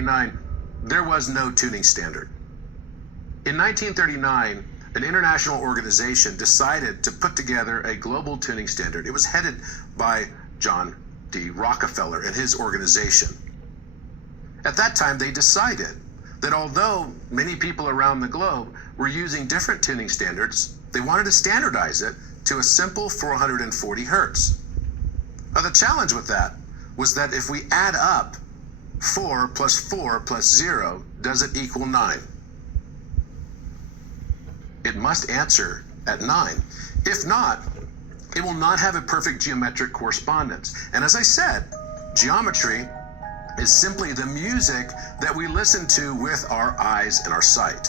1939, there was no tuning standard. In 1939, an international organization decided to put together a global tuning standard. It was headed by John D. Rockefeller and his organization. At that time, they decided that although many people around the globe were using different tuning standards, they wanted to standardize it to a simple 440 hertz. Now, the challenge with that was that if we add up 4 plus 4 plus 0, does it equal 9? It must answer at 9. If not, it will not have a perfect geometric correspondence. And as I said, geometry is simply the music that we listen to with our eyes and our sight.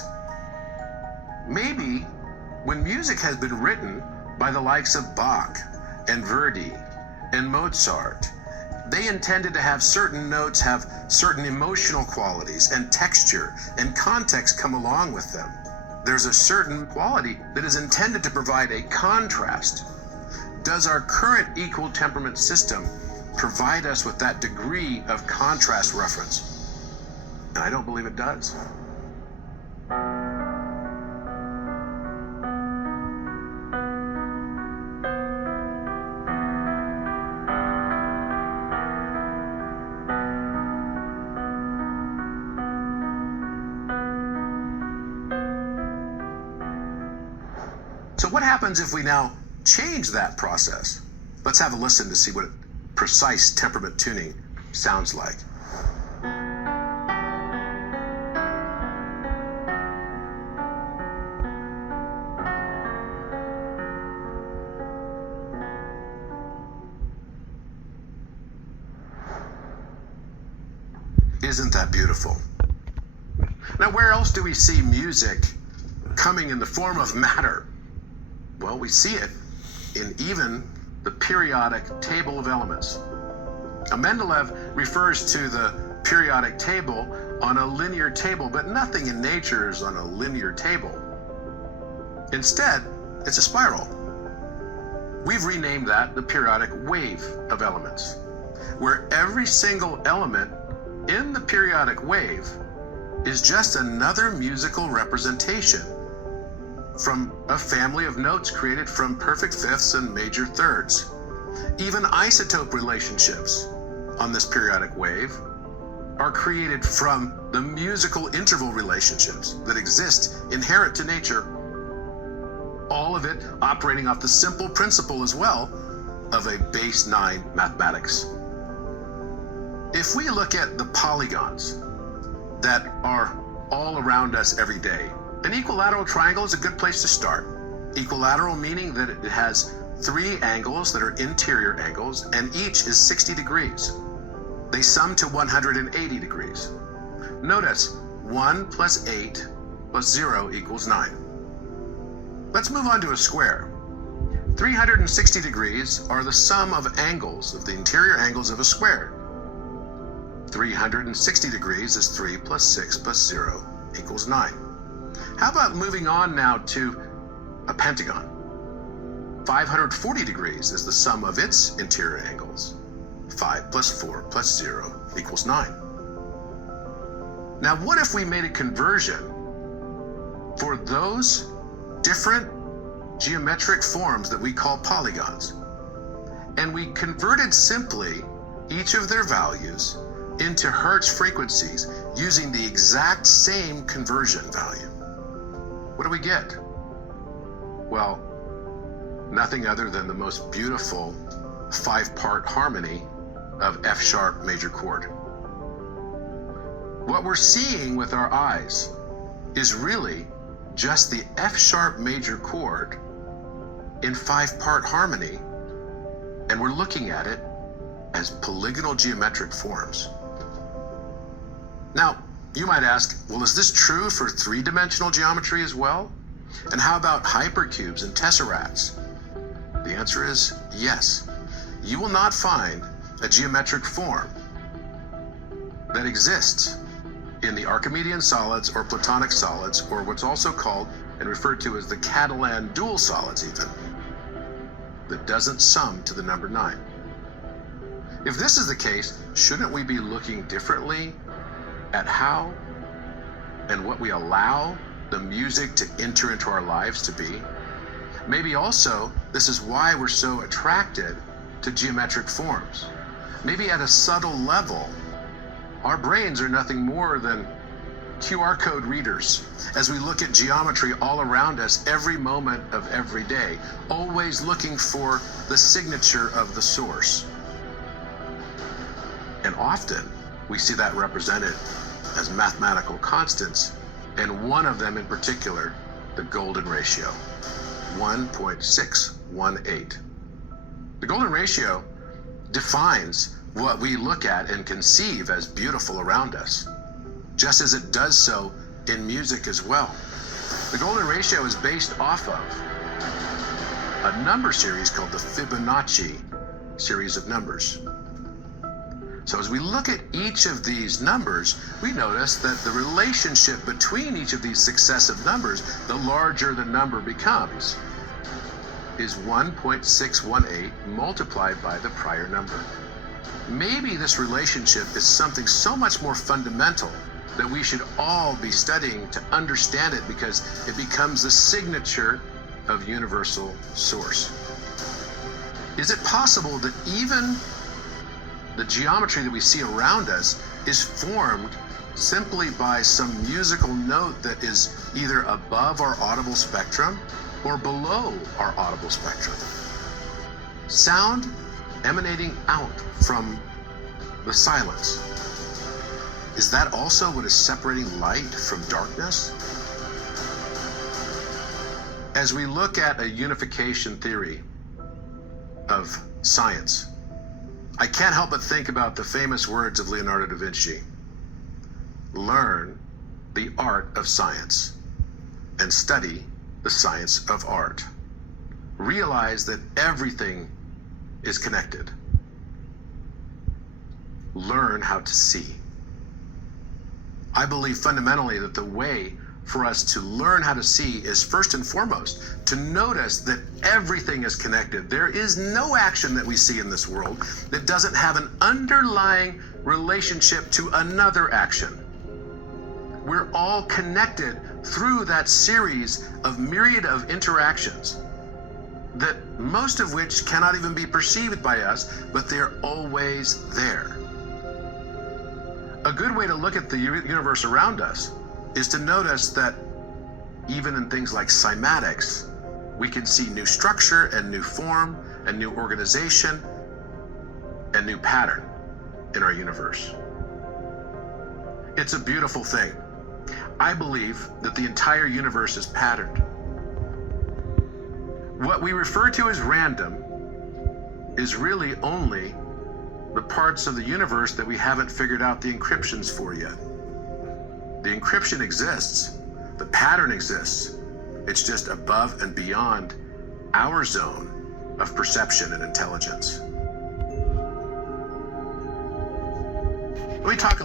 Maybe when music has been written by the likes of Bach and Verdi and Mozart, they intended to have certain notes have certain emotional qualities and texture and context come along with them. There's a certain quality that is intended to provide a contrast. Does our current equal temperament system provide us with that degree of contrast reference? And I don't believe it does. So what happens if we now change that process? Let's have a listen to see what precise temperament tuning sounds like. Isn't that beautiful? Now, where else do we see music coming in the form of matter? Well, we see it in even the periodic table of elements. Mendeleev refers to the periodic table on a linear table, but nothing in nature is on a linear table. Instead, it's a spiral. We've renamed that the periodic wave of elements, where every single element in the periodic wave is just another musical representation from a family of notes created from perfect fifths and major thirds. Even isotope relationships on this periodic wave are created from the musical interval relationships that exist inherent to nature. All of it operating off the simple principle as well of a base 9 mathematics. If we look at the polygons that are all around us every day, an equilateral triangle is a good place to start. Equilateral meaning that it has 3 angles that are interior angles, and each is 60 degrees. They sum to 180 degrees. Notice 1 plus 8 plus 0 equals 9. Let's move on to a square. 360 degrees are the sum of angles, of the interior angles of a square. 360 degrees is 3 plus 6 plus 0 equals 9. How about moving on now to a pentagon? 540 degrees is the sum of its interior angles. 5 plus 4 plus 0 equals 9. Now, what if we made a conversion for those different geometric forms that we call polygons, and we converted simply each of their values into Hertz frequencies using the exact same conversion value? What do we get? Well, nothing other than the most beautiful 5-part harmony of F sharp major chord. What we're seeing with our eyes is really just the F sharp major chord in 5-part harmony, and we're looking at it as polygonal geometric forms. Now, you might ask, well, is this true for 3-dimensional geometry as well? And how about hypercubes and tesseracts? The answer is yes. You will not find a geometric form that exists in the Archimedean solids or Platonic solids, or what's also called and referred to as the Catalan dual solids even, that doesn't sum to the number 9. If this is the case, shouldn't we be looking differently at how and what we allow the music to enter into our lives to be. Maybe also this is why we're so attracted to geometric forms. Maybe at a subtle level, our brains are nothing more than QR code readers as we look at geometry all around us every moment of every day, always looking for the signature of the source. And often we see that represented as mathematical constants, and one of them in particular, the golden ratio, 1.618. The golden ratio defines what we look at and conceive as beautiful around us, just as it does so in music as well. The golden ratio is based off of a number series called the Fibonacci series of numbers. So as we look at each of these numbers, we notice that the relationship between each of these successive numbers, the larger the number becomes, is 1.618 multiplied by the prior number. Maybe this relationship is something so much more fundamental that we should all be studying to understand it, because it becomes the signature of universal source. Is it possible that even the geometry that we see around us is formed simply by some musical note that is either above our audible spectrum or below our audible spectrum? Sound emanating out from the silence. Is that also what is separating light from darkness? As we look at a unification theory of science, I can't help but think about the famous words of Leonardo da Vinci. Learn the art of science and study the science of art. Realize that everything is connected. Learn how to see. I believe fundamentally that the way for us to learn how to see is first and foremost to notice that everything is connected. There is no action that we see in this world that doesn't have an underlying relationship to another action. We're all connected through that series of myriad of interactions, that most of which cannot even be perceived by us, but they're always there. A good way to look at the universe around us is to notice that even in things like cymatics, we can see new structure and new form and new organization and new pattern in our universe. It's a beautiful thing. I believe that the entire universe is patterned. What we refer to as random is really only the parts of the universe that we haven't figured out the encryptions for yet. The encryption exists, the pattern exists. It's just above and beyond our zone of perception and intelligence. Let me talk a